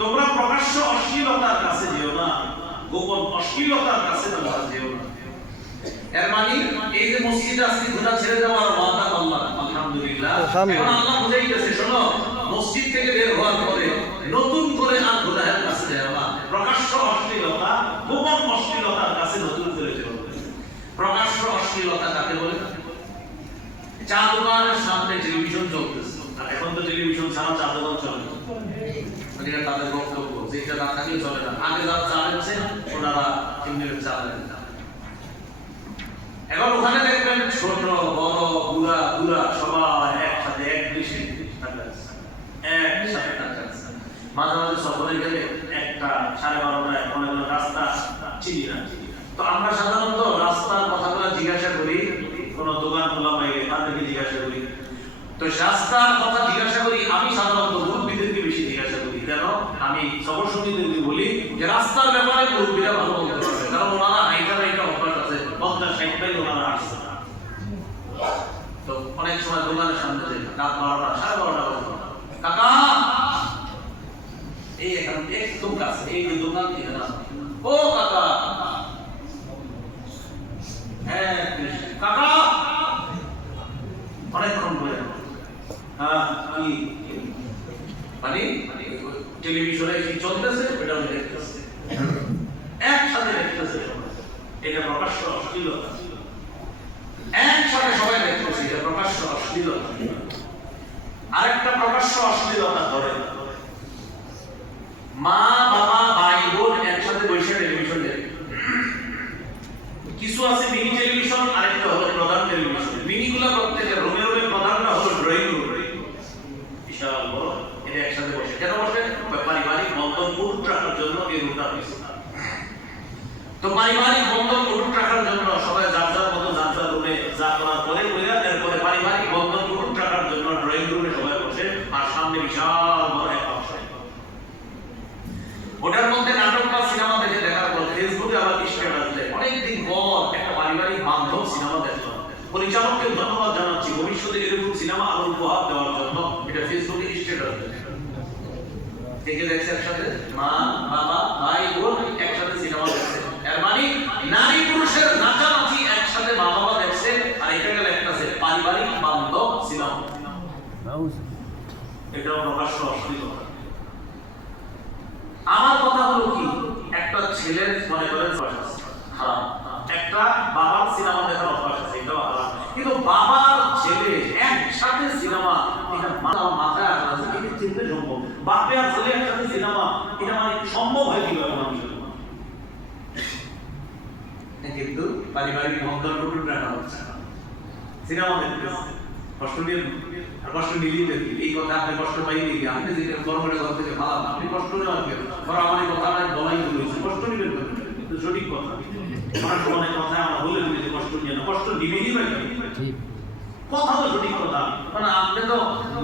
তোমরা প্রকাশ্য অশ্লীলতার কাছে যেও না, গোপন অশ্লীলতার কাছে তোমরা যেও না। এর মানে এই যে মসজিদে আজকে গুনাহ ছেড়ে দেওয়ার ওয়াদা আল্লাহ, আলহামদুলিল্লাহ। এখন আল্লাহ বুঝাইতেছে, শোনো, মসজিদ থেকে বের হওয়ার পরে নতুন করে আর গুনাহের কাছে যাও না। প্রকাশ্য অশ্লীলতা, গোপন অশ্লীলতার কাছে নতুন করে যেও না। প্রকাশ্য অশ্লীলতা কাকে বলে? চা দোকানের সামনে টেলিভিশন চলতেছে, আর এখন তো টেলিভিশন ছাড়া চা দোকান চলে না। এটা তাদের বক্তব্য, যেটা না থাকলে চলে না। আগে যারা চা দিচ্ছে ওনারা ইংরেজি চা দেন না। এখন ওখানে দেখবেন ছোট বড় বুড়া বুড়া সবাই একসাথে এক দৃশ্যে একসাথে থাকছে। মাঝে মাঝে সফরে গেলে একটা 12:30 অনেক রাস্তা চিনি না। তো আমরা সাধারণত রাস্তার কথাগুলো জিজ্ঞাসা করি, কোন দোকান খোলা পাই গেলে তাদেরকে জিজ্ঞাসা করি। তো রাস্তার কথা জিজ্ঞাসা করি আমি সাধারণত মুরব্বীদেরকে বেশি জিজ্ঞাসা করি। কেন? আমি সবার সঙ্গীদেরকে বলি যে রাস্তার ব্যাপারে মুরব্বীরা ভালো বলতে পারবে, কারণ ওনারা হাইটার একটা অভ্যাস আছে, 50-60 মাইল ওনারা আসছে না। তো অনেক সময় দোকানের সামনে যাই, রাত 12টা 12:30 বাজে, কাকা এই এখানে একদম কাছে এই যে দোকান থেকে না, ও কাকা, হ্যাঁ কাকা, অনেকক্ষণ ধরে হ্যাঁ কি মানে টেলিভিশনে কি চলতেছে ওটাও দেখতেছে, একসাথে দেখতেছে। এটা প্রকাশ্য অশ্লীলতা, একসাথে সবাই দেখতেছে, এটা প্রকাশ্য অশ্লীলতা। আরেকটা প্রকাশ্য অশ্লীলতা ধরে মা বাবা ভাই বোন একসাথে বসে টেলিভিশন দেখে। কিছু আছে মিনি টেলিভিশন, আরেকটা হলো প্রধান টেলিভিশন। মিনিগুলো প্রত্যেকের রুমে রুমে, প্রধানটা হলো ড্রয়িং রুম, বিশাল বড়। এটা একসাথে বসে কেন বসে? পারিবারিক বন্ধন মজবুত রাখার জন্য এই রুমটা হয়েছে। তো পারিবারিক বন্ধন মজবুত রাখার জন্য সবাই যার যার মতো যার যার রুমে যা করার পরে এরপরে পারিবারিক বন্ধন মজবুত রাখার জন্য ড্রয়িং রুমে সবাই বসে, আর সামনে বিশাল বড় একটা অংশ। ওটার মধ্যে নাটক বা সিনেমা দেখে দেখার পর ফেসবুকে আবার স্ট্যাটাস দেয়, অনেকদিন পর একটা পারিবারিক বান্ধব সিনেমা দেখলাম। পরিচালককে ধন্যবাদ জানাচ্ছি, ভবিষ্যতে এরকম সিনেমা আরো উপহার দেওয়ার জন্য। এটা ফেসবুকে স্ট্যাটাস দেয়, থেকে দেখছে একসাথে মা বাবা ভাই বোন একসাথে সিনেমা দেখছে। এর মানে নারী পুরুষের নাচানাচি একসাথে মা বাবা দেখছে, আর এটাকে লেখতেছে পারিবারিক বান্ধব সিনেমা। এটাও প্রকাশ্য অশ্লীলতা। আমার কথা হলো কি, একটা ছেলের মনে করেন হারাম, একটা বাবার সিনেমা দেখার অভ্যাস আছে, এটাও হারাম। কিন্তু বাবার ছেলে একসাথে সিনেমা, এটা মাথায় আসা আছে, এটা চিন্তা সম্ভব? বাপে আর ছেলে একসাথে সিনেমা, এটা মানে সম্ভব হয় কিভাবে মানুষের? কিন্তু পারিবারিক বন্ধন রুট রাখা হচ্ছে, সিনেমা দেখতেছে, কষ্ট নিয়ে আর কষ্ট নিলেই দেখি। এই কথা আপনি কষ্ট পাইনি কি? আপনি যেটা গরমের ঘর থেকে ভালো, আপনি কষ্ট নেওয়ার কেন? ধরো আমার এই কথা বলাই বলেছি, কষ্ট নিবেন কেন? কিন্তু সঠিক কথা, অনেক সময় কথা আমরা বলে দিই যে কষ্ট নিয়ে না, কষ্ট নিবেনই বা কথা তো সঠিক কথা। মানে আপনি তো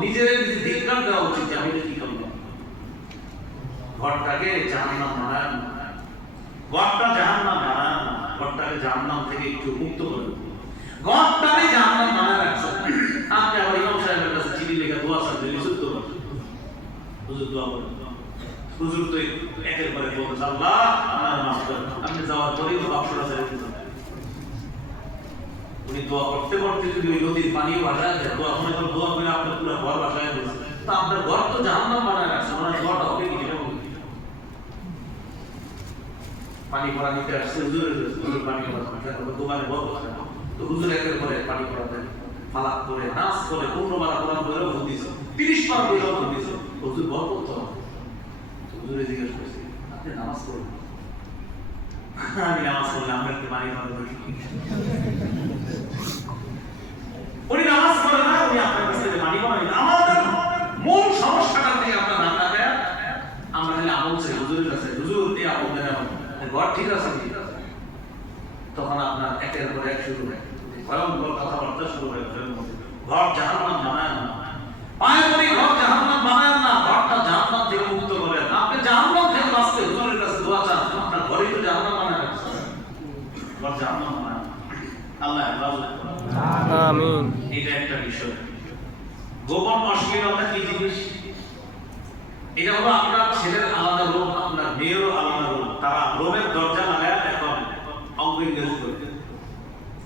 নিজের ধিক্কার দেওয়া উচিত যে আমি কি করলাম। ঘরটাকে জাহান্নাম বানায় না, ঘরটা জাহান্নাম বানায় না, ঘরটাকে জাহান্নাম থেকে একটু মুক্ত করে ঘরটাকে জাহান্নাম বানায় রাখছে। আপনি আবার ইমাম সাহেবের কাছে চিঠি লেখা দোয়া চাইতে রিসিভ করুন, হুজুর দোয়া করেন। হুজুর তো একের পরে বলছে আল্লাহ আমার মাফ করেন। আপনি যাওয়ার পরেই তো বাক্সটা ছেড়ে দিতেন। উনি দোয়া করতে করতে যদি ওই নদীর পানি ভাসায় যায়, দোয়া মনে করে দোয়া করে আপনার পুরো ঘর ভাসায় দিয়েছে, তা আপনার ঘর তো জাহান্নাম বানায় রাখছে, ওনার ঘরটা হবে কি? পানি ভরা নিতে আসছে হুজুর পানি ভরা দোকানে বড় তো হুজুর একের পরে পানি ভরা দেয়, ফালাক করে নাচ করে 15 বার কোরআন পড়েও ভোট দিয়েছে, 30 বার পড়েও ভোট দিয়েছে। হুজুর বড় করতে হবে। হুজুরে জিজ্ঞেস করছে আপনি নামাজ পড়েন? আমি নামাজ পড়লে আমরা একটু পানি ভরা করি। উনি নামাজ পড়ে না, উনি আপনার কাছ থেকে পানি ভরা নিন। আমাদের মূল সমস্যাটা থেকে আমরা ধাক্কা দেয়, আমরা খালি আমল চাই হুজুরের কাছে, হুজুর এই আমল দেন, ঘর ঠিক আছে কি? তখন আপনার একের পর এক শুরু হয়, ভয়ঙ্কর কথাবার্তা শুরু হয়। ঘর জাহান্নাম বানায় না, পায়ে পড়ি ঘর জাহান্নাম বানায় না, ঘরটা জাহান্নাম থেকে মুক্ত করেন। আপনি জাহান্নাম থেকে বাঁচতে হুজুরের কাছে দোয়া চান, আপনার ঘরেই তো জাহান্নাম বানায় রাখছে, ঘর জাহান্নাম বানায়। আল্লাহ হেফাজত করেন। গোপন অশ্লীলতা কি জিনিস? এটা হলো আপনার ছেলের আলাদা রূপ, আপনার মেয়েরও আলাদা রূপ। তারা রোমের দরজা লাগায় এখন অঙ্গ ইংরেজ করে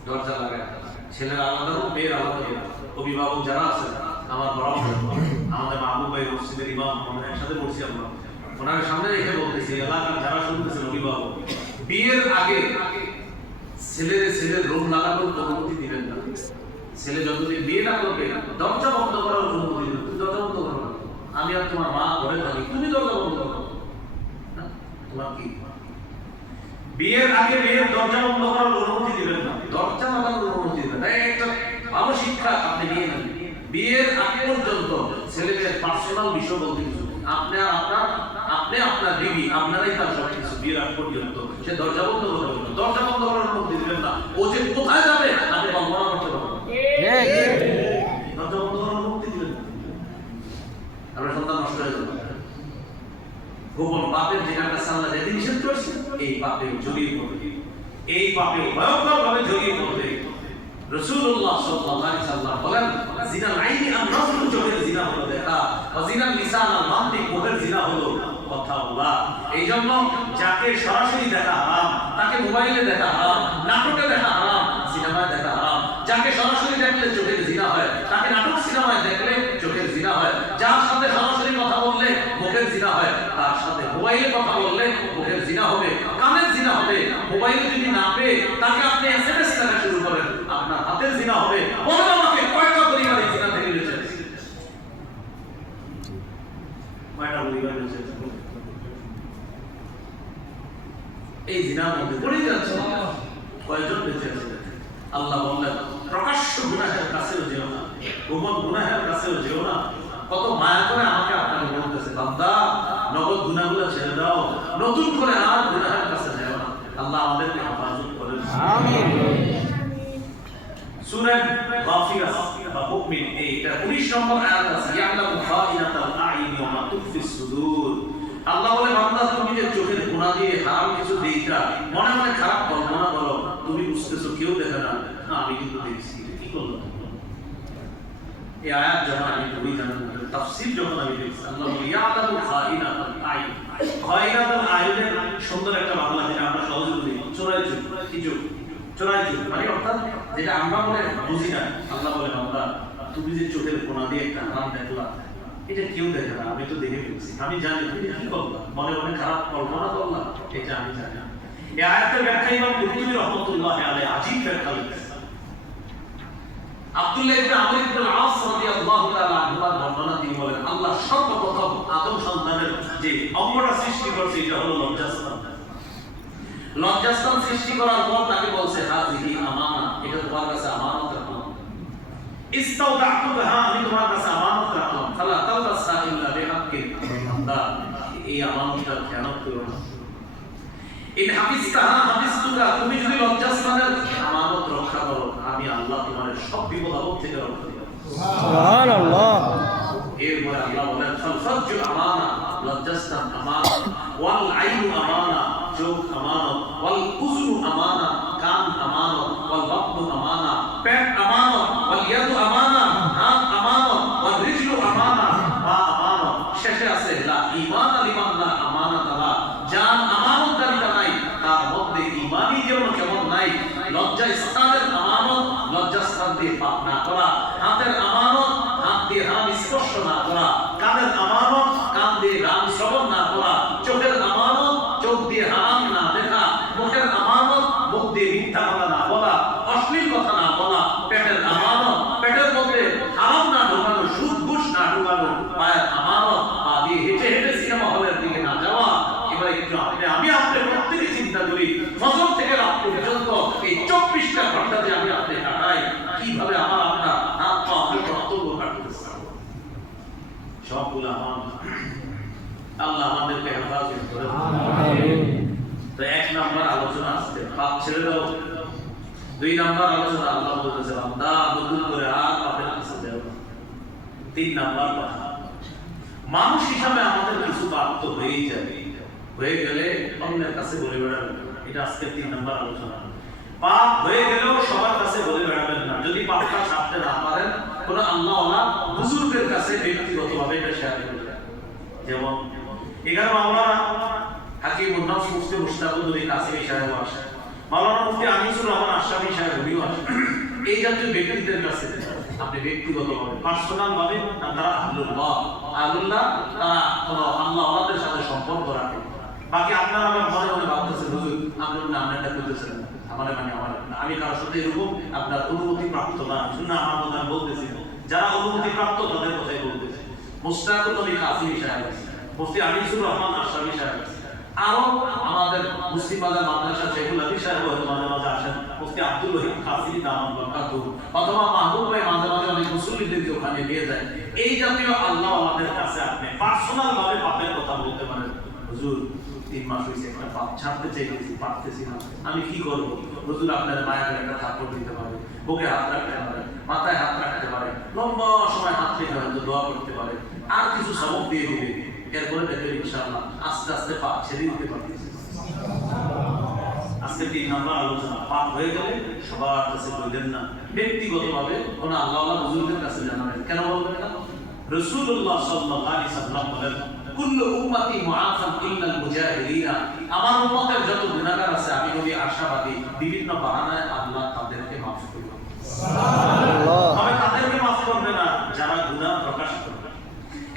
দরজা লাগায়, ছেলের আলাদা রূপ, মেয়ের আলাদা রূপ। অভিভাবক যারা আছেন আমার বরাবর, আমাদের মাহবুব ভাই মসজিদের ইমাম, আমরা একসাথে বলছি, আমরা ওনার সামনে রেখে বলতেছি, এলাকার যারা শুনতেছেন অভিভাবক, বিয়ের আগে ছেলের রূপ লাগানোর অনুমতি দিবেন না। ছেলে যতদিন বিয়ে না করবে দরজা বন্ধ করার অনুমতি দিবেন। তুমি দরজা বন্ধ করো না, আমি আর তোমার মা ঘরে থাকি, তুমি দরজা বন্ধ করো না। তোমার কি বিয়ের আগে বিয়ের দরজা বন্ধ করার অনুমতি দিবেন না, দরজা লাগানোর অনুমতি দিবেন না। একটা ভালো শিক্ষা আপনি নিয়ে নেন। বিয়ের আগে পর্যন্ত ছেলেদের পার্সোনাল বিষয় বলতে কিছু, আপনি আপনার বিবি আপনারাই তার সবকিছু। বিয়ের আগ পর্যন্ত সে দরজা বন্ধ করবে না, দরজা বন্ধ করার অনুমতি দিবেন না। ও যে কোথায় যাবে আপনি কল্পনা করতে পারবেন। দরজা বন্ধ করার অনুমতি দিবেন না, আপনার সন্তান নষ্ট হয়ে যাবে। গোপন পাপের যে একটা সাল্লাহ যেদিন নিষেধ করছে, এই পাপে জড়িয়ে পড়বে, এই পাপে ভয়ঙ্কর ভাবে জড়িয়ে পড়বে। রাসূলুল্লাহ সাল্লাল্লাহু আলাইহি ওয়াসাল্লাম বলেন, জিনাল আইনি আন-নাজরু, চোখের জিনা হলো দেখা, ওয়া জিনাল লিসান আল-মানতিক, মুখের জিনা হলো কথা বলা। এইজন্য যাকে সরাসরি দেখা হারাম, তাকে মোবাইলে দেখা হারাম, নাটকে দেখা হারাম, সিনেমায় দেখা হারাম। যাকে সরাসরি দেখলে চোখের জিনা হয়, তাকে নাটক সিনেমায় দেখলে চোখের জিনা হয়। যার সাথে সরাসরি কথা বললে মুখের জিনা হয়, তার সাথে মোবাইলে কথা বললে মুখের জিনা হবে, কানের জিনা হবে। মোবাইলে যদি না পেয়ে তাকে আপনি এসএমএস লেখা শুরু করেন, আপনার হাতের জিনা হবে। বলেন আমাকে কয়টা পরিবারের জিনা থেকে রয়েছে? কয়টা পরিবার রয়েছে? এই জিনার মধ্যে পড়ে যাচ্ছে, কয়জন বেঁচে আছে? আল্লাহ বললেন, প্রকাশ্য গুনাহের কাছেও যেও না, গোপন গুনাহের কাছেও যেও না। কত মায়া করে আমাকে আপনাকে বলতেছে, বান্দা নগদ গুনাহগুলো ছেড়ে দাও, নতুন করে আর গুনাহের কাছে যেও না। আল্লাহ আমাদেরকে হেফাজত করেন, আমিন। সূরা গাফির বা মুমিন, এইটা 19 নম্বর আয়াত আছে, ইয়ালামু খাইনাতাল আইনি ওয়া মা তুখফিস সুদূর। আল্লাহ বলে, বান্দা তুমি যে চোখের কোণা দিয়ে হারাম কিছু দেইতা, মনে মনে খারাপ কল্পনা করো, তুমি বুঝতেছো কেউ দেখে না, আমি কিন্তু দেখছি। কি করলো? এই আয়াত যখন আমি পড়ি, জানেন তাফসীর যখন আমি দেখছি, আল্লাহ বলে ইয়ালামু খাইনাতাল আইন। খাইনাতাল আইনের সুন্দর একটা বাংলা যেটা আমরা সহজে বলি, চোরাই চোখ, কি চোখ? চোরাই চোখ মানে অর্থাৎ যেটা আমরা বলে বুঝি না। আল্লাহ বলে, বান্দা তুমি যে চোখের কোণা দিয়ে একটা হারাম দেখলা, এটা কেউ দেখে না, আমি তো দেখে ফেলছি, আমি জানি তুমি কি করলা, মনে মনে খারাপ কল্পনা করলা, এটা আমি জানি না। এই আয়াতের ব্যাখ্যা ইমাম কুরতুবী রাহমাতুল্লাহ আলাইহি আজীব ব্যাখ্যা লিখেছেন। আব্দুল্লাহ ইবনে আমর ইবনে আল-আস রাদিয়াল্লাহু তাআলা আনহুর বর্ণনা, তিনি বলেন, আল্লাহ সর্বপ্রথম আদম সন্তানের যে অঙ্গটা সৃষ্টি করছে এটা হলো লজ্জাস্থান। লজ্জাস্থান সৃষ্টি করার পর তাকে বলছে, হাযিহি আমানা, এটা তোমার কাছে আমানত রাখলাম। ইস্তাওদাতুহা, আমি তোমার কাছে আমানত রাখলাম। ফালা তালবাসা ইল্লা বিহাক্কি, বান্দা এই আমানতটা খেয়ানত করো না। ইন হাফিজতাহা হাফিজতুকা, তুমি যদি লজ্জাস্থানের আমানত রক্ষা করো, আমি আল্লাহ তোমার সব বিপদ আপদ থেকে রক্ষা করব। সুবহানাল্লাহ। এরপরে আল্লাহ বলেন, ফালফাজুল আমানা, লজ্জাস্থান আমানত, ওয়াল আইনু আমানা, চোখ আমানত, ওয়াল উযুনু আমানা, কান আমানত, ওয়াল বাতনু আমানা, পেট আমানত, ওয়াল ইয়াদু আমানা, হাত আমানত, ওয়াল রিজলু আমানা, পা আমানত। শেষে আছে লা ঈমান লিমান লা আমানাত লা, জান আমানতদারিতা নাই, তার মধ্যে ঈমানই যেমন কেমন নাই। লজ্জা স্থানের আমানত, লজ্জা স্থান দিয়ে পাপ না করা। হাতের আমানত, হাত দিয়ে হারাম স্পর্শ না করা। কানের আমানত, কান দিয়ে গান শ্রবণ না করা। চোখের আমানত, চোখ দিয়ে হারাম না দেখা। মুখের আমানত, মুখ দিয়ে মিথ্যা কথা না বলা, অশ্লীল কথা না বলা। পেটের আমানত, পেটের মধ্যে হারাম না ঢোকানো, সুদ ঘুষ না ঢোকানো। পায়ের আমানত, পা দিয়ে হেঁটে হেঁটে সিনেমা হলের দিকে না যাওয়া। এবারে একটু আমি প্রত্যেকে চিন্তা করি, ফজর থেকে রাত পর্যন্ত এই 24টা ঘন্টা যে আমি আপনি কাটাই, কিভাবে আমার আপনার হাত পা আমি কর্তব্য কাটতেছি, সবগুলো আল্লাহ আমাদেরকে হেফাজত করে। তো 1 নাম্বার আলোচনা আজকে পাপ ছেড়ে দাও। 2 নাম্বার আলোচনা, আল্লাহ বলতেছে, বান্দা নতুন করে আর পাপের কাছে যাও না। 3 নাম্বার কথা, মানুষ হিসাবে আমাদের কিছু পাপ তো হয়েই যাবে, হয়ে গেলে অন্যের কাছে বলে বেড়াবেন না। এটা আজকে 3 নাম্বার আলোচনা। পাপ হয়ে গেলেও সবার কাছে বলে বেড়াবেন না। যদি পাপটা ছাড়তে না পারেন, কোন আল্লাহওয়ালা হুজুরদের কাছে ব্যক্তিগতভাবে এটা শেয়ার করে। যেমন এখানে মাওলানা হাকিমুন নফস মুফতি মুশতাকুদ্দিন কাসিমি সাহেব আসে, মাওলানা মুফতি আনিসুর রহমান আশরাফি সাহেব উনিও আসে। এই জাতীয় ব্যক্তিদের কাছে আপনি ব্যক্তিগতভাবে পার্সোনাল ভাবে তারা আল্লাহ তারা কোন আল্লাহওয়ালাদের সাথে সম্পর্ক রাখে। বাকি আপনারা আমার মনে মনে ভাবতেছেন হুজুর আপনি আপনারটা করতেছেন আমার আমি কারোর সাথে এরকম আপনার অনুমতি প্রাপ্ত না, শুনে আমার কথা বলতেছি যারা অনুমতি প্রাপ্ত তাদের কথাই বলতেছি। মুশতাকুদ্দিন কাসিমি সাহেব আছে, মুফতি আনিসুর রহমান আশরাফি সাহেব আছে, আরো আমাদের মুসলিম বাজার মাদ্রাসা শেখুল আলী সাহেব মাঝে মাঝে আসেন, মুফতি আব্দুল রহিম কাসিমি দামান বরকাতুহু, অথবা মাহবুব ভাই মাঝে মাঝে অনেক মুসল্লিদেরকে ওখানে নিয়ে যায়। এই জাতীয় আল্লাহ আমাদের কাছে আপনি পার্সোনাল ভাবে পাপের কথা বলতে পারেন, হুজুর 3 মাস হয়েছে একটা পাপ ছাড়তে চাইতেছি পারতেছি না, আমি কি করব? হুজুর আপনার মায়ের একটা থাপ্পড় দিতে পারে, বুকে হাত রাখতে পারে, মাথায় হাত রাখতে পারে, লম্বা সময় হাত রেখে হয়তো দোয়া করতে পারে, আর কিছু সবক দিয়ে দিবে, এরপরে দেখবেন ইনশাআল্লাহ আস্তে আস্তে পাপ ছেড়ে দিতে পারতেছে। আজকে 3 নম্বর আলোচনা, পাপ হয়ে গেলে সবার কাছে বলবেন না, ব্যক্তিগতভাবে কোন আল্লাহওয়ালা হুজুরদের কাছে জানাবেন। কেন বলবেন না? রাসূলুল্লাহ সাল্লাল্লাহু আলাইহি সাল্লাম বলেন কুল্লু উম্মতি মুআফান ইল্লাল মুজাহিরিনা, আমার উম্মতের যত গুনাহগার আছে আমি নবী আশাবাদী বিভিন্ন বাহানায় আল্লাহ তাদেরকে মাফ করবে। সুবহানাল্লাহ। তবে তাদেরকে মাফ করবে না যারা গুনাহ প্রকাশ করবে।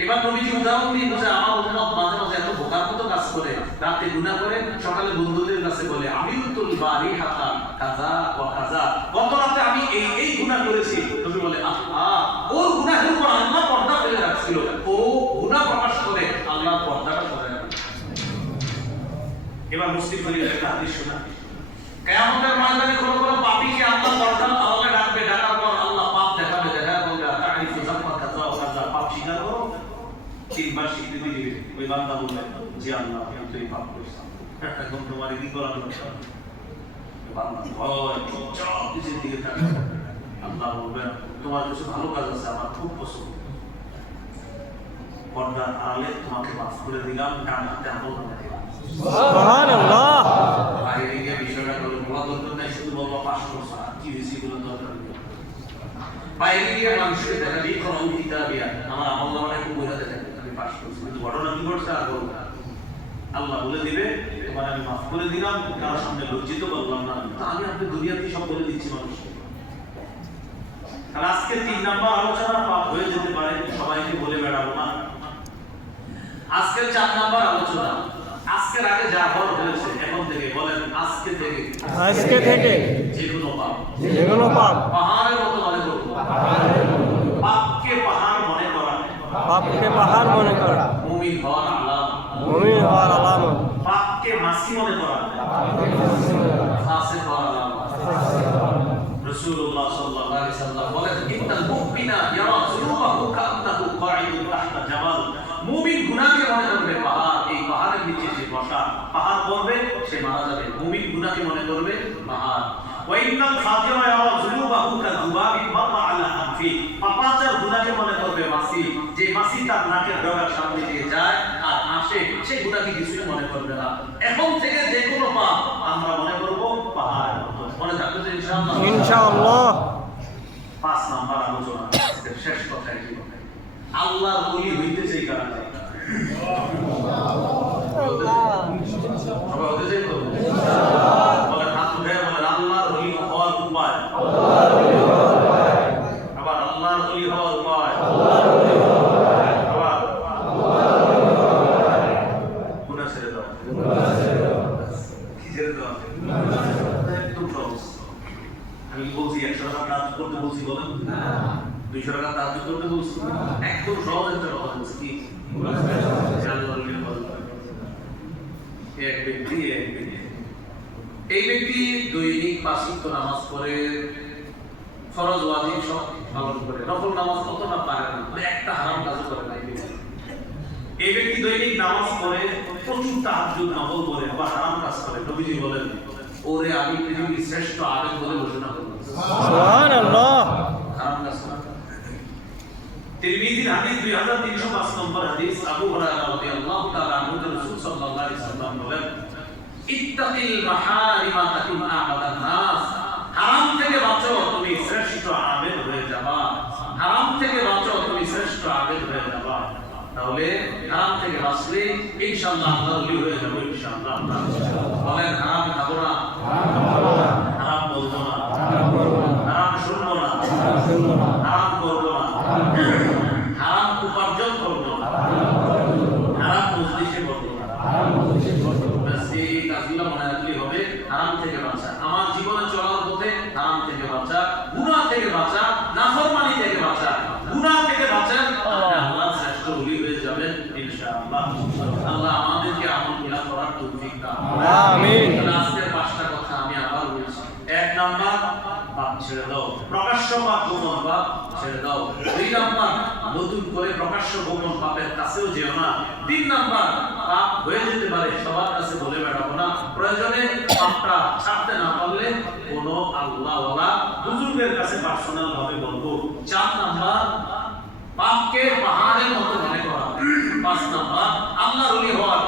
এবার নবীজি উদাহরণ দিয়ে বলে আমার উম্মত মাঝে মাঝে এত বোকার মতো কাজ করে, রাতে গুনাহ করে, সকালে বন্ধুদের কাছে বলে আমিলতুল বারিহাতা কাযা ওয়া কাযা, গত রাতে আমি এই গুনাহ করেছি। নবী বলে আহা ওর গুনাহের উপর আল্লাহ পর্দা ফেলে রাখছিল, ও গুনাহ প্রকাশ করে আল্লাহ পর্দাটা সরায় রাখে। এবার মুসলিম শরীফের একটা হাদিস শোনা, কিয়ামতের ময়দানে কোন কোন পাপীকে আল্লাহ পর্দার আড়ালে ডাকবে, ডাকার পর আল্লাহ পাপ দেখাবে, দেখার বলবে তারিফু যাম্মা কাযা ওয়া কাযা, পাপ স্বীকার করো। 3 বার স্বীকৃতি দিবে, ওই বান্দা বলবে জি আল্লাহ আমি তো এই পাপ করেছি, এখন তোমার কি করার দরকার? বান্দা ভয় চুপচাপ নিজের দিকে তাকাবে, আল্লাহ বলবেন তোমার কিছু ভালো কাজ আছে আমার খুব পছন্দ, পর্দার আড়ালে তোমাকে মাফ করে দিলাম, ডান হাতে আমল করে দিলাম। সুবহানাল্লাহ। বাইরে গিয়ে বিষয়টা বলে বলা দরকার নাই, শুধু বলবা পাস করছো, আর কি বেশি বলে দরকার নেই। বাইরে গিয়ে মানুষকে দেখাবি কোন কিতাবিয়া আমার আমল নামায় একটু বোঝাতে থাকে আমি পাস করছি, কিন্তু ঘটনা কি ঘটছে আর বলবো না। আল্লাহ বলে দিবে তোমার আমি মাফ করে দিলাম, কারোর সামনে লজ্জিত করলাম না, আমি আপনি দুনিয়াতে সব বলে দিচ্ছি মানুষকে। আর আজকে 3 নাম্বার আলোচনা পাপ হয়ে যেতে পারে, সবাইকে বলে বেড়াবো না। আজকে 4 নাম্বার আলোচনা, আজকের আগে যা হল হয়েছে এখন থেকে বলেন আজকে থেকে যে কোনো পাপ পাহাড়ের মতো মনে করব, পাপকে পাহাড় মনে করা মুমিন হওয়ার আলামত, পাপকে মাসি মনে করা ফাসিক হওয়ার আলামত। রাসূলুল্লাহ সাল্লাল্লাহু আলাইহি সাল্লাম বলেন ইন্নাল মুমিনা ইয়ারা যুনুবাহু কাআন্নাহু কাঈদুন তাহতা জাবাল, মুমিন গুনাহকে মনে করবে পাহাড়, এই পাহাড়ের নিচে যে বসা, পাহাড় পড়বে সে মারা যাবে, মুমিন গুনাহকে মনে করবে পাহাড়। ওয়া ইন্নাল ফাজিরা ইয়ারা যুনুবাহু কাযুবাবিন মাররা আলা আনফি, পাপাচার গুনাহকে মনে করবে মাছি, যে মাছি তার নাকের ডগার সামনে দিয়ে যায় আর আসে, সে গুনাহকে কিছুই মনে করবে না। এখন থেকে যে কোনো পাপ আমরা মনে করব পাহাড় মতো, মনে থাকবে তো ইনশাআল্লাহ। ইনশাআল্লাহ। 5 নাম্বার আলোচনা, শেষ কথা কি বলে, আল্লাহর ওলি হইতে চাই কারা? সবাই হতে চাই তো? বলে হাত উঠে বলে আল্লাহর ওলি হওয়ার উপায়, আবার আল্লাহর ওলি হওয়ার উপায়, আবার গুনাহ ছেড়ে দাও, কি ছেড়ে দাও? একদম সহজ। আমি বলছি 100 টাকা কাজ করতে বলছি বলেন, 200 টাকা কাজ করতে বলছি, একদম সহজ একটা কথা বলছি কি এই ব্যক্তি দৈনিক 5 ওয়াক্ত নামাজ পড়ে, ফরজ ওয়াজিব সব পালন করে, নফল নামাজ কতটা পারে না, একটা হারাম কাজ করে না। এই ব্যক্তি দৈনিক নামাজ পড়ে, প্রচুর তাহাজ্জুদ নফল করে, আবার হারাম কাজ করে। নবীজি বলেন ওরে আমি পৃথিবীর শ্রেষ্ঠ আলেম বলে ঘোষণা করব। সুবহানাল্লাহ। হারাম কাজ করে। তিরমিজির হাদিস 2305 নম্বর হাদিস, আবু হুরায়রা রাদিয়াল্লাহু তাআলা আনহু রাসূল সাল্লাল্লাহু আলাইহি ওয়াসাল্লাম বলেন ইত্তাকিল মাহারিমা তাকুন আবাদান নাস, হারাম থেকে বাঁচো তুমি শ্রেষ্ঠ আবেদ হয়ে যাবা। হারাম থেকে বাঁচো, তুমি শ্রেষ্ঠ আবেদ হয়ে যাবা। তাহলে হারাম থেকে বাঁচলে ইনশাআল্লাহ আল্লাহর ওলি হয়ে যাবো ইনশাআল্লাহ। বলেন হারাম খাবো না, হারাম বলবো না, হারাম শুনবো না, হারাম করবো না, হারাম উপার্জন করবো না, হারাম মজলিসে করবো না। এই কাজগুলো মনে রাখলেই হবে। হারাম থেকে বাঁচা, আমার জীবনে চলার পথে হারাম থেকে বাঁচা, গুনাহ থেকে বাঁচা, নাফরমানি থেকে বাঁচা। গুনাহ থেকে বাঁচেন, আল্লাহ শ্রেষ্ঠ ওলি হয়ে যাবেন ইনশাআল্লাহ। আল্লাহ আমাদেরকে আমলগুলো করার তৌফিক দান করুন। আমিন। আজকের 5টা কথা আমি আবার বলছি। 1 নাম্বার, পাপ ছেড়ে দাও, প্রকাশ্য পাপ গোপন পাপ ছেড়ে দাও। 2 নাম্বার, নতুন করে প্রকাশ্য গোপন পাপের কাছেও যেও না। 3 নাম্বার, পাপ হয়ে যেতে পারে, সবার কাছে বলে বেড়াবো না। প্রয়োজনে পাপটা ছাড়তে না পারলে কোনো আল্লাহওয়ালা হুজুরের কাছে পার্সোনাল ভাবে বলবো। 4 নাম্বার, পাপকে পাহাড়ের মতো মনে করা। 5 নাম্বার, আল্লাহর ওলি হওয়ার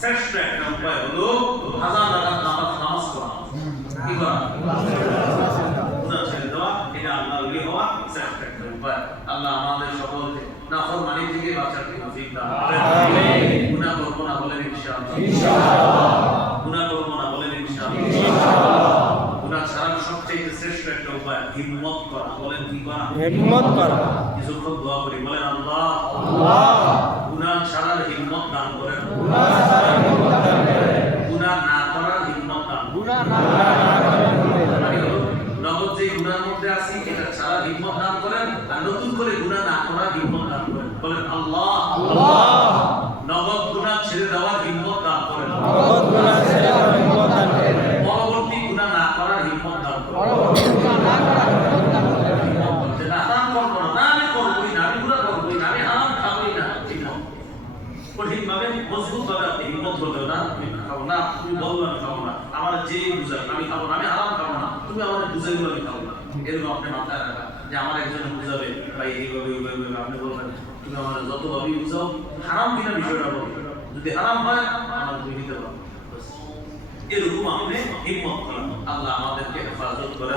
শ্রেষ্ঠ একটা উপায় হলো হাজার রাকাত নামাজ পড়া। কি করা? গুনাহ ছেড়ে দেওয়া, এটা আল্লাহর ওলি হওয়া শ্রেষ্ঠ একটা উপায়। আল্লাহ আমাদের সকলকে নাফরমানি থেকে বাঁচার তৌফিক দান করেন। আমিন। গুনাহ করব না বলেন ইনশাআল্লাহ। ইনশাআল্লাহ। গুনাহ করব না বলেন ইনশাআল্লাহ। ইনশাআল্লাহ। গুনাহ ছাড়ার সবচেয়ে শ্রেষ্ঠ একটা উপায় হিম্মত করা। বলেন কি করা? হিম্মত করা। কিছুক্ষণ দোয়া করি, বলেন আল্লাহ, আল্লাহ গুনাহ ছাড়ার হিম্মত দান করেন। গুনাহ ছাড়ার হিম্মত দান করেন। গুনাহ না করার হিম্মত দান। গুনাহ না করার হিম্মত দান করেন। নগদ যে গুনাহের মধ্যে আছি এটা ছাড়ার হিম্মত দান করেন, আর নতুন করে গুনাহ না করার হিম্মত দান করেন। বলেন আল্লাহ, আল্লাহ নগদ গুনাহ ছেড়ে দেওয়ার হিম্মত দান করেন। নগদ গুনাহ ছেড়ে দেওয়ার হিম্মত দান করেন। পরবর্তী গুনাহ না করার হিম্মত দান করেন। পরবর্তী গুনাহ না করার হিম্মত দান করেন। বলতে না হারাম করব না, আমি করবই না, আমি গুনাহ করবই না, আমি হারাম খাবই না। ঠিক না? কঠিন ভাবে মজবুত ভাবে আপনি হিম্মত করবেন না, আমি খাবো না, তুমি বলবে আমি খাবো না, আমার যে বুঝায় আমি খাবো না, আমি হারাম খাবো না, তুমি আমার বুঝাই বলে আমি খাবো না। এরকম আপনি মাথায় রাখা যে আমার একজন বুঝাবে ভাই এইভাবে ওইভাবে, আপনি বলবেন তুমি আমার যতভাবেই বুঝাও হারাম কিনা বিষয়টা বলবে, যদি হারাম হয় আমার তুমি নিতে পারো। এরকম আপনি হিম্মত করেন। আল্লাহ আমাদেরকে হেফাজত করেন।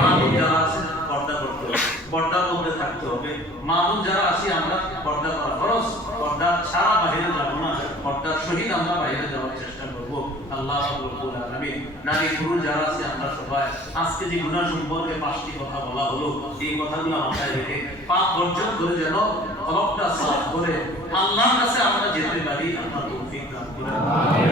মামুন যারা আছে পর্দা করতে হবে, পর্দার মধ্যে থাকতে হবে। মামুন যারা আছি আমরা পর্দা করা ফরজ, পর্দা ছাড়া বাইরে যাব না, পর্দার সহিত আমরা বাইরে যাওয়ার চেষ্টা করব। আল্লাহ রাব্বুল আলামিন। নারী পুরুষ যারা আছে আমরা সবাই আজকে যে গুনাহ সম্পর্কে 5টি কথা বলা হলো, এই কথাগুলো মাথায় রেখে পাপ বর্জন করে যেন কলবটা সাফ করে আল্লাহর কাছে আমরা যেতে পারি, আল্লাহ তৌফিক দান করেন। আমিন।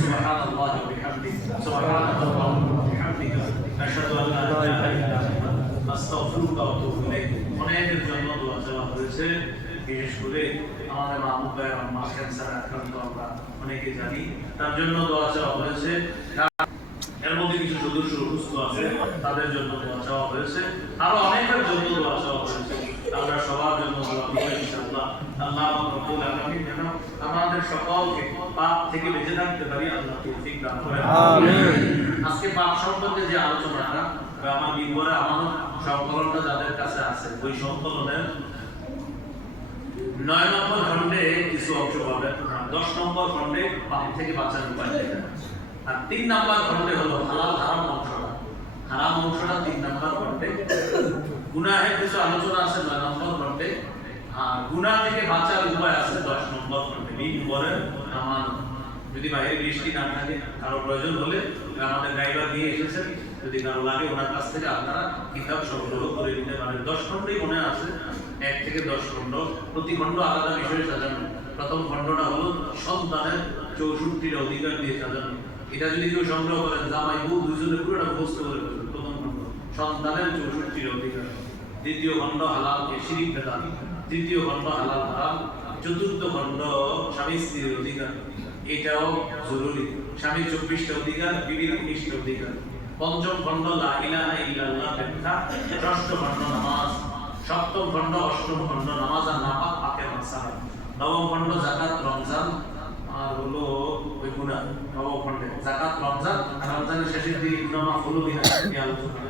সুবহানাল্লাহি ওয়া বিহামদিহি, সুবহানাল্লাহি ওয়া বিহামদিহি, আশহাদু আল্লা ইলাহা ইল্লা আনতা, আস্তাগফিরুকা ওয়া আতুবু ইলাইক। অনেকের জন্য দোয়া চাওয়া হয়েছে, বিশেষ করে আমাদের মাহমুদ ভাই আম্মা ক্যান্সার আক্রান্ত আমরা অনেকে জানি, তার জন্য দোয়া চাওয়া হয়েছে। এর মধ্যে কিছু সদস্য অসুস্থ আছে, তাদের জন্য দোয়া চাওয়া হয়েছে। আরো অনেকের জন্য দোয়া চাওয়া হয়েছে। আমরা সবার জন্য দোয়া করব ইনশাআল্লাহ। আল্লাহ রাব্বুল আলামিন যেন আমাদের সকলকে পাপ থেকে বেঁচে থাকতে পারি, আল্লাহ তৌফিক দান করেন। আমিন। আজকে পাপ সম্পর্কে যে আলোচনাটা বা আমার বিবরে আমাদের সংকলনটা যাদের কাছে আছে, ওই সংকলনের 9 নম্বর খণ্ডে কিছু অংশ পাবেন, 10 নম্বর খণ্ডে পাপ থেকে বাঁচার উপায়, আর 3 নম্বর খণ্ডে হলো হালাল হারাম অংশটা। হারাম অংশটা 3 নম্বর খণ্ডে, গুনাহের কিছু আলোচনা আছে 9 নম্বর খণ্ডে, আর গুনাহ থেকে বাঁচার উপায় আছে 10 নম্বর খণ্ডে। মিম্বরের নামাজ, যদি বাইরে বৃষ্টি না থাকে, কারো প্রয়োজন হলে আমাদের ড্রাইভার দিয়ে এসেছেন, যদি কারো লাগে ওনার কাছ থেকে আপনারা কিতাব সংগ্রহ করে নিতে পারেন। 10 খণ্ডই মনে আছে, 1 থেকে 10 খণ্ড, প্রতি খণ্ড আলাদা বিষয়ে সাজানো। প্রথম খণ্ডটা হলো সন্তানের 64টা অধিকার দিয়ে সাজানো। এটা যদি কেউ সংগ্রহ করেন, জামাই বউ দুইজনে পুরোটা মুখস্থ করে ফেলবেন। প্রথম খণ্ড সন্তানের 64টা অধিকার, দ্বিতীয় খণ্ড হালাল শিরিক বেদাত, তৃতীয় খণ্ড হালাল হারাম, চতুর্থ খণ্ড স্বামী স্ত্রীর অধিকার, এটাও জরুরি। স্বামী 24টা অধিকার, বিবির 19টা অধিকার। পঞ্চম খণ্ড লা ইলাহা ইল্লাল্লাহ ব্যাখ্যা, ষষ্ঠ খণ্ড নামাজ, সপ্তম খণ্ড অষ্টম খণ্ড নামাজ আর নাপাক পাকের মাসালা, নবম খণ্ড যাকাত রমজান, আর হলো ওই গুনাহ। নবম খণ্ডে যাকাত রমজান, আর রমজানের শেষের দিকে গুনাহ মাফ হলো কিনা এই আলোচনা।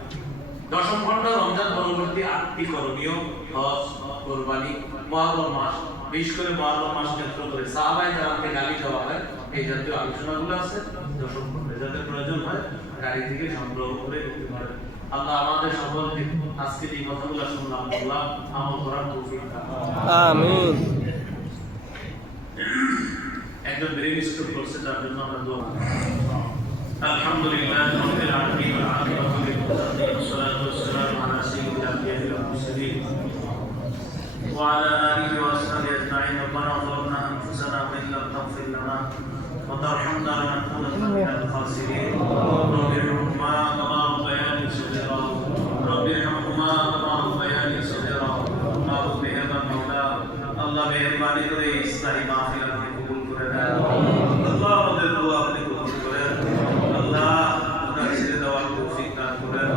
দশম খণ্ড রমজান পরবর্তী 8টি করণীয়, হজ, কুরবানি, মুহররম মাস, বিশেষ করে মুহররম মাস কেন্দ্র করে সাহাবায়ে কেরামকে গালি দেওয়া হয়, এই জাতীয় আলোচনাগুলো আছে দশম খণ্ডে। যাদের প্রয়োজন হয় গাড়ি থেকে সংগ্রহ করে নিতে পারেন। আল্লাহ আমাদের সকলকে আজকে এই কথাগুলো শুনলাম আল্লাহ আমল করার তৌফিক দান আমিন। একজন ব্রেন স্ট্রোক করছে তার জন্য আমরা দোয়া করি। আলহামদুলিল্লাহ রাব্বিল আলামিন ওয়া আখিরাতু লিল মুত্তাকিন ওয়াসসালাতু ওয়াসসালামু আলা সাইয়্যিদিল আমবিয়া ওয়াল মুরসালিন ওয়া আলা আলিহি ওয়া আসহাবিহি আজমাইন রব্বানা যালামনা আনফুসানা ওয়া ইন লাম তাগফির লানা ওয়া তারহামনা লানাকুনান্না মিনাল খাসিরিন রাব্বিরহামহুমা কামা রাব্বায়ানি সগীরা রাব্বিরহামহুমা কামা রাব্বায়ানি সগীরা মাবুদ মেহেরবান মাওলা আল্লাহ মেহেরবানি করে ইসলাহি মাহফিল আপনি কবুল করে দেন আল্লাহ আমাদের দোয়া আপনি কবুল করেন আল্লাহ গুনাহ ছেড়ে দেওয়ার তৌফিক দান করেন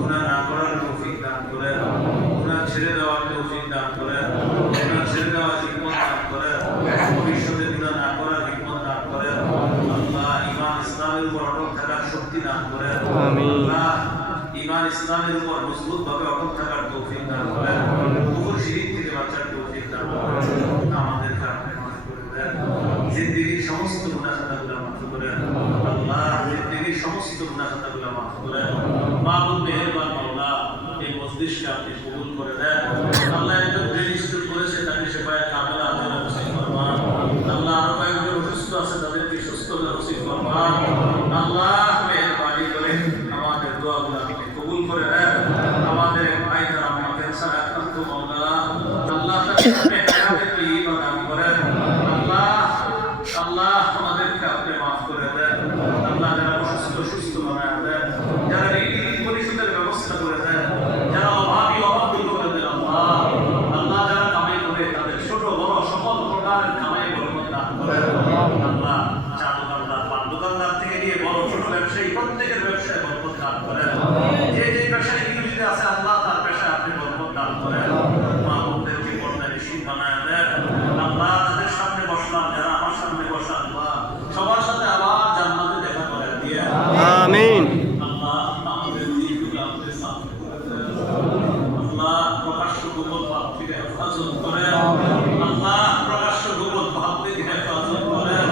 গুনাহ না করার তৌফিক দান করেন গুনাহ ছেড়ে দেওয়ার তৌফিক দান করেন গুনাহ ছেড়ে দেওয়ার হিকমত দান করেন ভবিষ্যতে গুনাহ না করার হিকমত দান করেন আল্লাহ ঈমান ইসলামের উপর অটল থাকার শক্তি দান করেন আমিন। আল্লাহ ঈমান ইসলামের উপর মজবুতভাবে অটল থাকার তৌফিক দান করেন কুফর শিরক থেকে বাঁচার তৌফিক দান করেন আমাদেরকে আপনি মাফ করে দেন জিন্দেগীর সমস্ত গুনাহ খাতাগুলো মাফ করেন আল্লাহ জিন্দেগীর সমস্ত গুনাহ খাতাগুলো মাফ করেন মাবুদ মেহেরবান মাওলা এই মজলিসকে আপনি কবুল করে দেন আল্লাহ একজন রেজিস্টার করেছে তাকে সেবায় কামেলা আজলা নসিব ফরমান আল্লাহ আরো কয়েকজন অসুস্থ আছে তাদেরকে সুস্থতা নসিব ফরমান আল্লাহ মেহেরবানি করে আমাদের দোয়াগুলো আপনি কবুল করে দেন আমাদের ভাই যারা আমার ক্যান্সার আক্রান্ত মাওলা আল্লাহ তাকে আপনি হায়াতে তৈয়বা দান করেন আল্লাহ আল্লাহ আমাদেরকে আপনি মাফ করে দেন আল্লাহ যারা অসুস্থ সুস্থ বানায় দেন যারা ঋণ পরিশোধের ব্যবস্থা করে দেন যারা অভাবী অভাব দূর করে দেন আল্লাহ আল্লাহ যারা কামাই করে তাদের ছোট বড় সকল প্রকারের কামাই বরকত দান করেন আল্লাহ চা দোকানদার পান দোকানদার থেকে নিয়ে বড় ছোট ব্যবসায়ী প্রত্যেকের ব্যবসায় বরকত দান করেন যে যে ব্যবসায়ী নিয়োজিত আছে আল্লাহ তার পেশায় আপনি বরকত দান করেন মা বোনদেরকে পর্দায় নিশীন বানায় দেন আল্লাহ তাদের সামনে বসলাম যারা আমার সামনে বসা আল্লাহ সবার সাথে আবার জান্নাতে দেখা করে দিয়ে আমিন। আল্লাহ আমাদের দিনগুলো আপনি সাফ করে দেন আল্লাহ প্রকাশ্য গোপন পাপ থেকে হেফাজত করেন আল্লাহ প্রকাশ্য গোপন পাপ থেকে হেফাজত করেন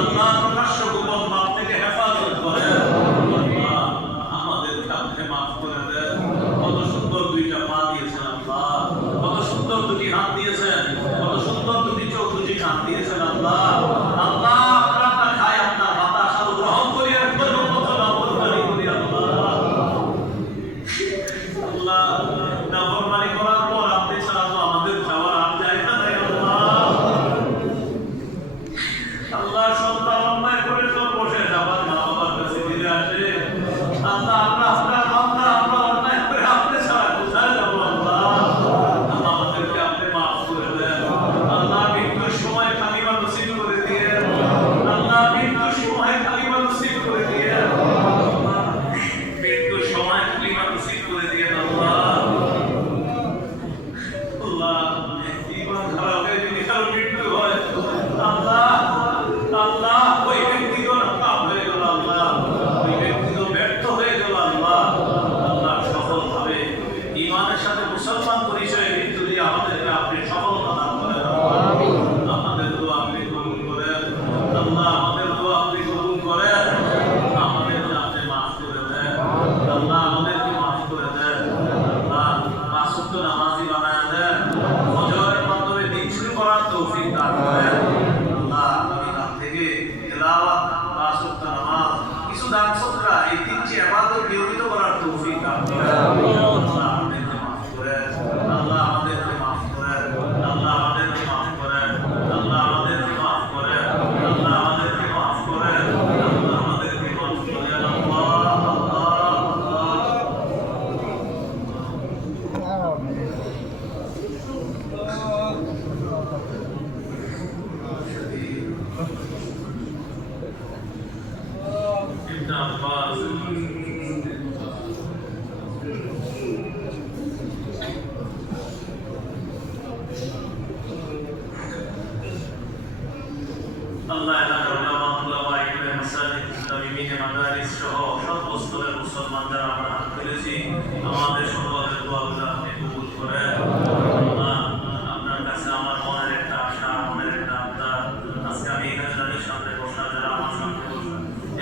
আল্লাহ প্রকাশ্য গোপন পাপ থেকে হেফাজত করেন আল্লাহ আমাদেরকে আপনি মাফ করে দেন কত সুন্দর দুইটা পা দিয়েছেন আল্লাহ কত সুন্দর দুটি হাত দিয়েছেন কত সুন্দর দুটি চোখ দুটি কান দিয়েছেন আল্লাহ আল্লাহ আপনারটা খাই আপনার বাতাস আলো গ্রহণ করি আর কোনো কথা না বলবানি করি আল্লাহ আল্লাহ নাফরমানি করার পর আপনি ছাড়া তো আমাদের যাওয়ার আর জায়গা নাই আল্লাহ আল্লাহ সন্তান অন্যায় করে তোর বসে যাবার মা বাবার কাছে ফিরে আসে আল্লাহ আমরা আপনার বান্দা আমরা অন্যায় করে আপনি ছাড়া কোথায় যাবো আল্লাহ আল্লাহ আমাদেরকে আপনি মাফ করে দেন আল্লাহ মৃত্যুর সময় কালিমা নসিব করে দিয়ে আল্লাহ মৃত্যুর সময় কালিমা নসিব করে দিয়ে মৃত্যুর সময় কালিমা নসিব করে দিয়ে আল্লাহ আল্লাহ ঈমান খারাপ হয়ে যদি কারো মৃত্যু হয় আল্লাহ আল্লাহ ওই ব্যক্তি তো নাকাম হয়ে গেল আল্লাহ ওই ব্যক্তি তো ব্যর্থ হয়ে গেল আল্লাহ আল্লাহ সফলভাবে ঈমানের সাথে মুসলমান পরিচয়ে মৃত্যু দিয়ে আমাদেরকে আপনি সফলতা দান করেন আমাদের দোয়া আপনি কবুল করেন আল্লাহ আমাদের দোয়া আপনি কবুল করেন আমাদেরকে আপনি মাফ করে দেন আল্লাহ আমাদেরকে মাফ করে দেন আল্লাহ পাঁচ ওয়াক্ত নামাজি বানায় দেন ফজরের মাধ্যমে দিন শুরু করার তৌফিক দান করেন আল্লাহ আগামীকাল থেকে তেলাওয়াত পাঁচ ওয়াক্ত নামাজ কিছু দান সদকা এই তিনটি ইবাদত নিয়মিত করার তৌফিক দান করেন আল্লাহ আমাদেরকে মাফ করেন আল্লাহ আমাদেরকে মাফ করেন আল্লাহ আমাদেরকে মাফ করেন আল্লাহ আমাদেরকে মাফ করেন আল্লাহ আমাদেরকে মাফ করেন আল্লাহ আমাদেরকে মাফ করেন আল্লাহ আল্লাহ এলাকার উলামা তুলাবা ইলমে মাসাজিদ তালিমিনে মাদারিস সহ সব স্তরের মুসলমান যারা আমরা হাত তুলেছি আমাদের সকলের দোয়াগুলো আপনি কবুল করেন আল্লাহ আপনার কাছে আমার মনের একটা আশা মনের একটা আবদার আজকে আমি এখানে যাদের সামনে বসা যারা আমার সামনে বসা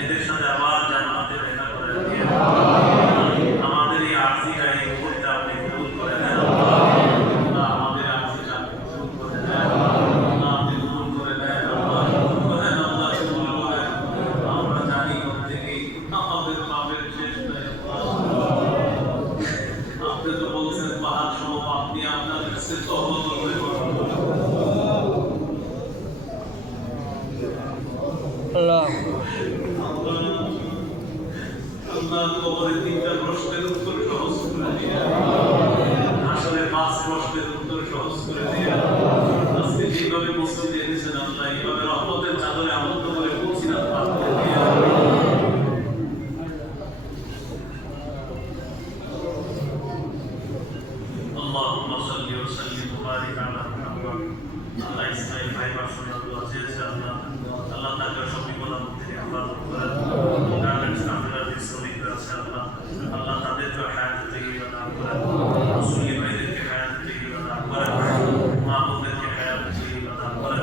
এদের সাথে আবার জান্নাতে দেখা করে দিয়ে আমাদের আজকে যেভাবে মসজিদে এনেছেন আল্লাহ এইভাবে রহমতের চাদরে আবদ্ধ করে পৌঁছিনা পাক করে দিন اللهم صل وسلم وبارك على محمد আল্লাহ ইসমাইল ভাই পার্সোনাল দোয়া চেয়েছে আল্লাহ আল্লাহ তাকে সব বিপদের থেকে হেফাজত করেন গার্মেন্টস কামরাদের শ্রমিকরা আছে আল্লাহ আল্লাহ তাদেরকে হায়াত থেকে দান করেন মুসলিম ভাইদেরকে হায়াত থেকে দান করেন মা বোনদেরকে হায়াত থেকে দান করেন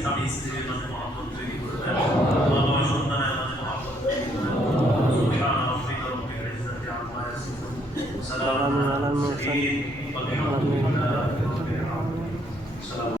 স্বামী স্ত্রীর মাঝে মহব্বত তৈরি করে দেন বাবা সন্তানের মাঝে মহব্বত তৈরি করে দেন সুবহান রাব্বিকা রব্বিল ইজ্জাতি আম্মা ইয়াসিফুন সালামুন আলাল মুরসালিন ওয়া বিহামদিহি